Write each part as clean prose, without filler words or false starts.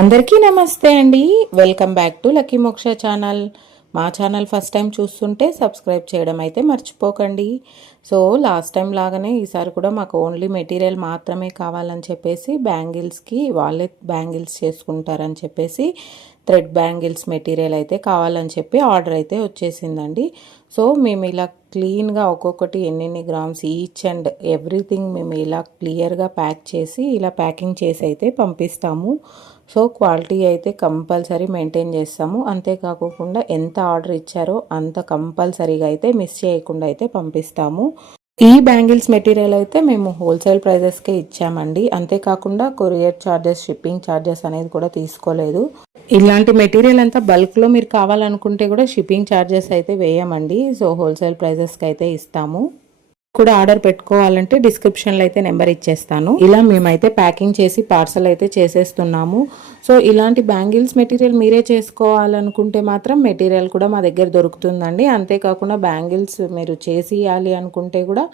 అందరికీ నమస్తే అండి. వెల్కమ్ బ్యాక్ టు లక్కీ మోక్ష ఛానల్. మా ఛానల్ ఫస్ట్ టైం చూస్తుంటే సబ్స్క్రైబ్ చేయడం అయితే మర్చిపోకండి. సో లాస్ట్ టైం లాగానే ఈసారి కూడా మాకు ఓన్లీ మెటీరియల్ మాత్రమే కావాలని చెప్పేసి బ్యాంగిల్స్కి వాళ్ళే బ్యాంగిల్స్ చేసుకుంటారని చెప్పేసి థ్రెడ్ బ్యాంగిల్స్ మెటీరియల్ అయితే కావాలని చెప్పి ఆర్డర్ అయితే వచ్చేసిందండి. సో మేము ఇలా క్లీన్గా ఒక్కొక్కటి ఎన్నెన్ని గ్రామ్స్ ఈచ్ అండ్ ఎవ్రీథింగ్ మేము ఇలా క్లియర్గా ప్యాక్ చేసి ఇలా ప్యాకింగ్ చేసి అయితే పంపిస్తాము. సో క్వాలిటీ అయితే కంపల్సరీ మెయింటైన్ చేస్తాము. అంతేకాకుండా ఎంత ఆర్డర్ ఇచ్చారో అంత కంపల్సరీగా అయితే మిస్ చేయకుండా అయితే పంపిస్తాము. ఈ బ్యాంగిల్స్ మెటీరియల్ అయితే మేము హోల్సేల్ ప్రైజెస్కే ఇచ్చామండి. అంతేకాకుండా కొరియర్ ఛార్జెస్, షిప్పింగ్ ఛార్జెస్ అనేది కూడా తీసుకోలేదు. ఇలాంటి మెటీరియల్ అంతా బల్క్లో మీరు కావాలనుకుంటే కూడా షిప్పింగ్ ఛార్జెస్ అయితే వేయమండి. సో హోల్సేల్ ప్రైజెస్కి అయితే ఇస్తాము. కూడా ఆర్డర్ పెట్టుకోవాలంటే డిస్క్రిప్షన్లో అయితే నెంబర్ ఇచ్చేస్తాను. ఇలా మేమైతే ప్యాకింగ్ చేసి పార్సల్ అయితే చేసేస్తున్నాము. సో ఇలాంటి బ్యాంగిల్స్ మెటీరియల్ మీరే చేసుకోవాలనుకుంటే మాత్రం మెటీరియల్ కూడా మా దగ్గర దొరుకుతుందండి. అంతేకాకుండా బ్యాంగిల్స్ మీరు చేసి ఇవ్వాలి అనుకుంటే కూడా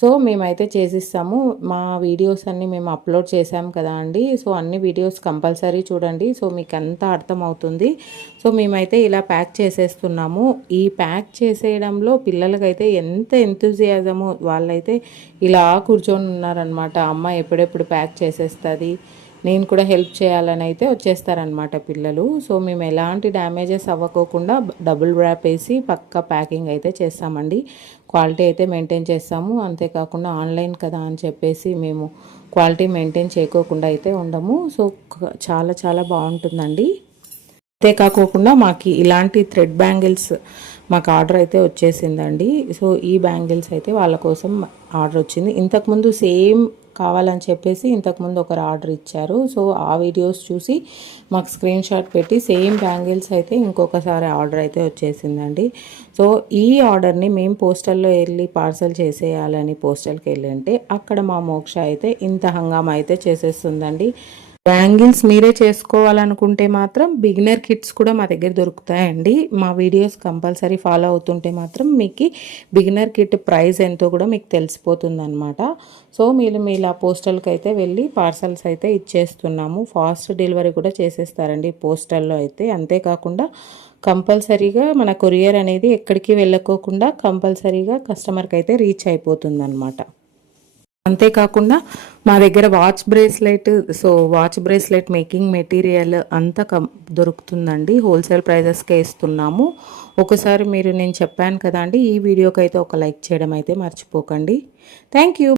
సో మేమైతే చేసిస్తాము. మా వీడియోస్ అన్నీ మేము అప్లోడ్ చేసాం కదా అండి. సో అన్ని వీడియోస్ కంపల్సరీ చూడండి. సో మీకు అంతా అర్థమవుతుంది. సో మేమైతే ఇలా ప్యాక్ చేసేస్తున్నాము. ఈ ప్యాక్ చేసేయడంలో పిల్లలకైతే ఎంత ఎంతూజియాజము, వాళ్ళైతే ఇలా కూర్చొని ఉన్నారనమాట. అమ్మ ఎప్పుడెప్పుడు ప్యాక్ చేసేస్తుంది, నేను కూడా హెల్ప్ చేయాలని అయితే వచ్చేస్తారనమాట పిల్లలు. సో మేము ఎలాంటి డ్యామేజెస్ అవ్వకోకుండా డబుల్ ర్యాప్ వేసి పక్కా ప్యాకింగ్ అయితే చేస్తామండి. క్వాలిటీ అయితే మెయింటైన్ చేస్తాము. అంతేకాకుండా ఆన్లైన్ కదా అని చెప్పేసి మేము క్వాలిటీ మెయింటైన్ చేయకోకుండా అయితే ఉండము. సో చాలా చాలా బాగుంటుందండి. అంతేకాకుండా మాకు ఇలాంటి థ్రెడ్ బ్యాంగిల్స్ మాకు ఆర్డర్ అయితే వచ్చేసిందండి. సో ఈ బ్యాంగిల్స్ అయితే వాళ్ళ కోసం ఆర్డర్ వచ్చింది. ఇంతకుముందు సేమ్ కావాలని చెప్పేసి ఇంతకుముందు ఒకరు ఆర్డర్ ఇచ్చారు. సో ఆ వీడియోస్ చూసి మాకు స్క్రీన్ షాట్ పెట్టి సేమ్ బ్యాంగిల్స్ అయితే ఇంకొకసారి ఆర్డర్ అయితే వచ్చేసిందండి. సో ఈ ఆర్డర్ని మేము పోస్టల్లో వెళ్ళి పార్సల్ చేసేయాలని పోస్టల్కి వెళ్ళి అంటే అక్కడ మా మోక్ష అయితే ఇంత హంగామా అయితే చేసేస్తుందండి. బ్యాంగిల్స్ మీరే చేసుకోవాలనుకుంటే మాత్రం బిగినర్ కిట్స్ కూడా మా దగ్గర దొరుకుతాయండి. మా వీడియోస్ కంపల్సరీ ఫాలో అవుతుంటే మాత్రం మీకు బిగినర్ కిట్ ప్రైస్ ఎంతో కూడా మీకు తెలిసిపోతుంది అనమాట. సో మీరు ఇలా పోస్టల్కి అయితే వెళ్ళి పార్సల్స్ అయితే ఇచ్చేస్తున్నాము. ఫాస్ట్ డెలివరీ కూడా చేసేస్తారండి పోస్టల్లో అయితే. అంతేకాకుండా కంపల్సరీగా మన కొరియర్ అనేది ఎక్కడికి వెళ్ళకోకుండా కంపల్సరీగా కస్టమర్కి అయితే రీచ్ అయిపోతుంది అనమాట. అంతేకాకుండా మా దగ్గర వాచ్ బ్రేస్లెట్ మేకింగ్ మెటీరియల్ అంతా దొరుకుతుందండి. హోల్సేల్ ప్రైజెస్కే ఇస్తున్నాము. ఒకసారి నేను చెప్పాను కదా అండి, ఈ వీడియోకి అయితే ఒక లైక్ చేయడం అయితే మర్చిపోకండి. Thank you.